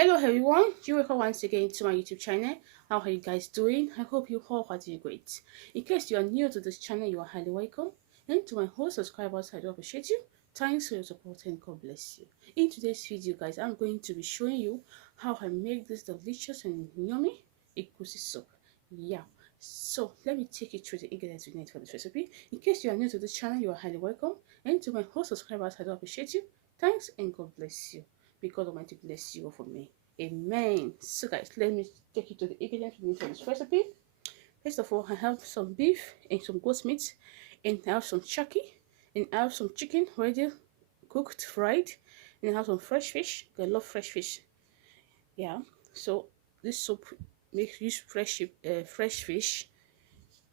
Hello everyone, you welcome once again to my YouTube channel. How are you guys doing? I hope you all are doing great. In case you are new to this channel, you are highly welcome. And to my whole subscribers, I do appreciate you. Thanks for your support and God bless you. In today's video, guys, I'm going to be showing you how I make this delicious and yummy Egusi soup. Yeah. So let me take you through the ingredients we need for this recipe. In case you are new to this channel, you are highly welcome. And to my whole subscribers, I do appreciate you. Thanks and God bless you. May God Almighty bless you for me. Amen. So guys, let me take you to the ingredients we need for this recipe. First of all, I have some beef and some goat meat, and I have some turkey, and I have some chicken ready cooked, fried, and I have some fresh fish. I love fresh fish. Yeah. So this soup makes use fresh fish.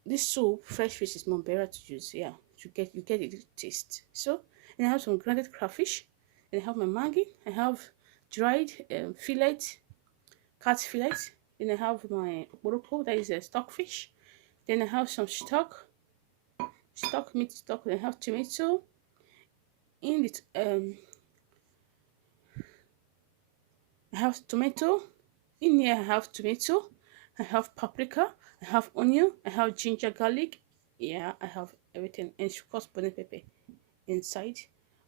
This soup, fresh fish is more better to use. Yeah, to get you get a good taste. So, and I have some grounded crayfish, and I have my maggi. I have dried fillet, cat fillet. Then I have my boroko, that is a stockfish. Then I have some stock meat stock. Then I have tomato. In it, I have tomato. In here, I have tomato. I have paprika. I have onion. I have ginger, garlic. Yeah, I have everything, and of course, bonnet pepper inside.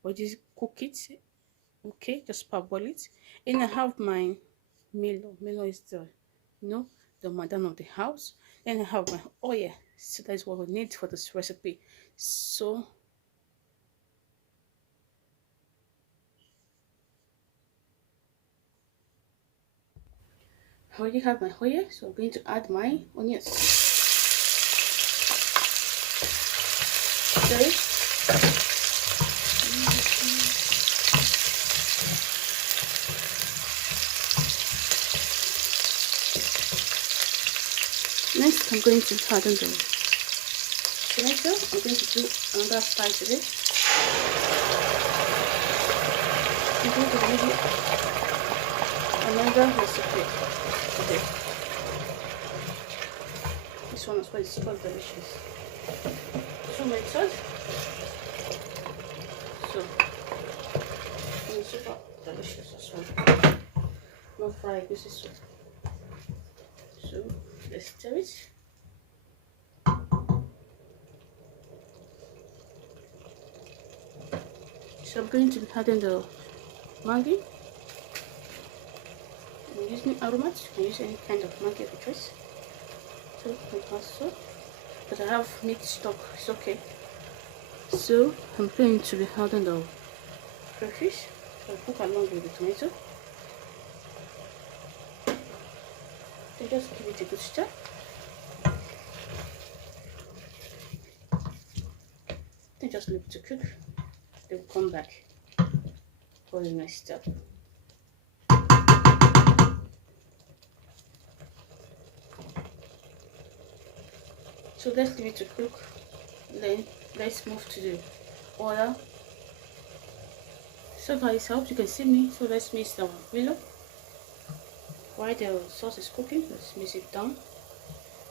Or just cook it. Okay, just parboil it. And I have my Milo. Milo is the madam of the house. Then I have my oil. So that's what we need for this recipe. So I already have my oil, so I'm going to add my onions. Stir it. Next, I'm going to add in the tomato. I'm going to do another side to it. I'm going to give it another recipe today. This one is quite super delicious. Tomato sauce. So it's super delicious as well. Not fried, this is soup. So let's stir it. So I'm going to be adding the Maggi. I'm using aromat. You can use any kind of Maggi of your choice. So like also, but I have meat stock. It's okay. So I'm going to be adding the crayfish. So I'll cook along with the tomato. So just give it a good stir. Then just leave it to cook. Then we'll come back for the next step. So let's leave it to cook. Then let's move to the oil. So guys, I hope you can see me. So let's mix our willow. While the sauce is cooking, let's mix it down.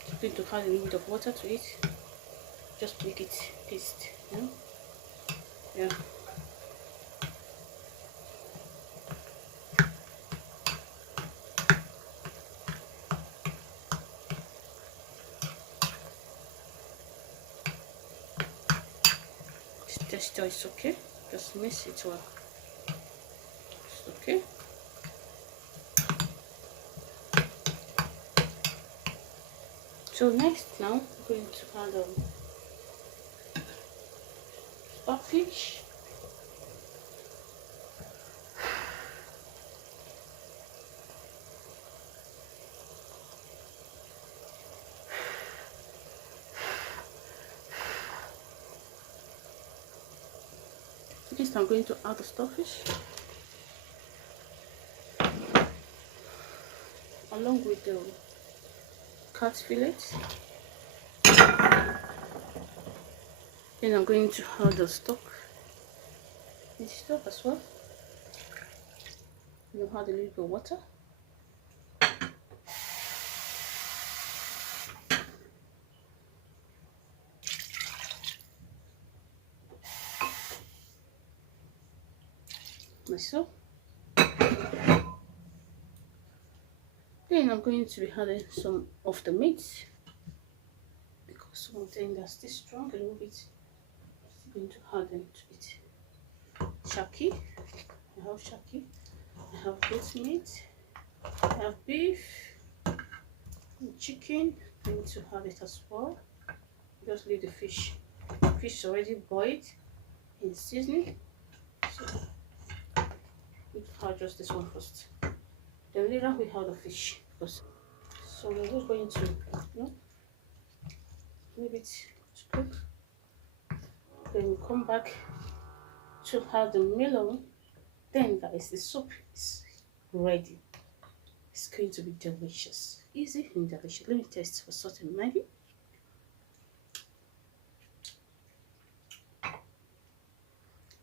I'm going to add a little bit of water to it. Just make it paste. Yeah. Texture is okay. Just mix it well. It's okay. So next, now I'm going to add stockfish. Next, I'm going to add the stockfish along with the cat fillet. Then I'm going to add the stock as well. And I'll add a little bit of water. Myself. Then I'm going to be adding some of the meat because some of them are still strong a little bit. I'm going to add them to it. Shaki, I have shaki, I have goat meat, I have beef, and chicken. I'm going to add it as well. Just leave the fish. Fish already boiled in seasoning, so we have just this one first. Then later we have the fish. So we're just going to leave it to cook. Then we come back to have the meal. Then guys, the soup is ready. It's going to be delicious, easy and delicious. Let me taste for salt and Maggi.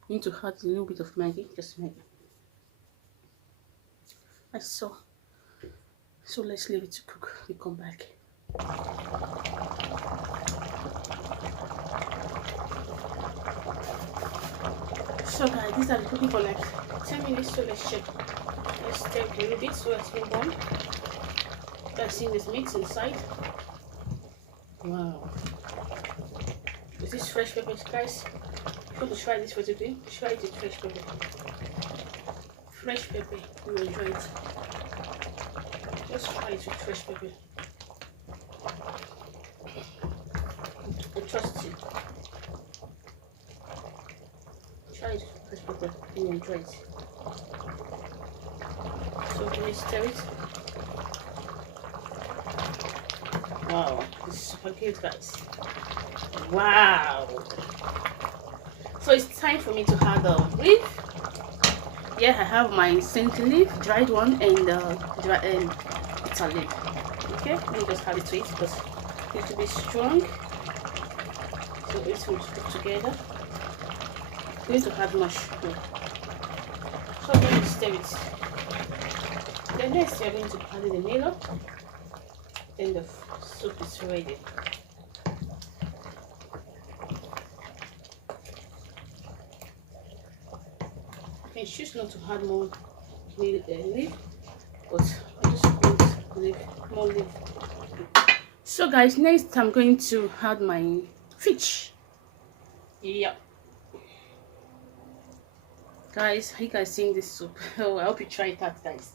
Need to add a little bit of Maggi, just Maggi. So let's leave it to cook. We come back. So guys, these are cooking for like 10 minutes. So let's check. Let's take a little bit. So let's move on. Guys, seeing this meat inside. Wow. Is this fresh pepper, guys? If you want to try this recipe, try it with fresh pepper. Fresh pepper, you will enjoy it. Just try it with fresh pepper. I trust you. Try it with fresh pepper, you will enjoy it. So let me stir it. Wow, this is super good, guys. Wow. So it's time for me to add the leaf. Yeah, I have my scent leaf, dried one, and it's a leaf. Okay, let me just add it to it because it needs to be strong. So it will cook together. I'm going to add much. So I'm going to stir it. Then next we are going to add the meal. Then the soup is ready. You can choose not to add more leaf, but I just want leaf, more leaf. So guys, next I'm going to add my fish. Yeah. Guys, are you guys seeing this soup? Oh, I hope you try it out, guys.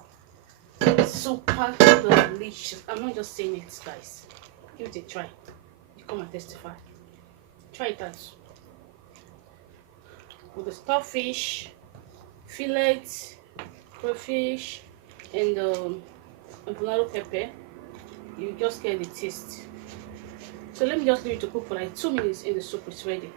Super delicious. I'm not just saying it, guys. Give it a try. You come and testify. Try it out. With the starfish, fillet, crayfish, and empanado pepper, you just get the taste. So let me just leave it to cook for like 2 minutes and the soup is ready.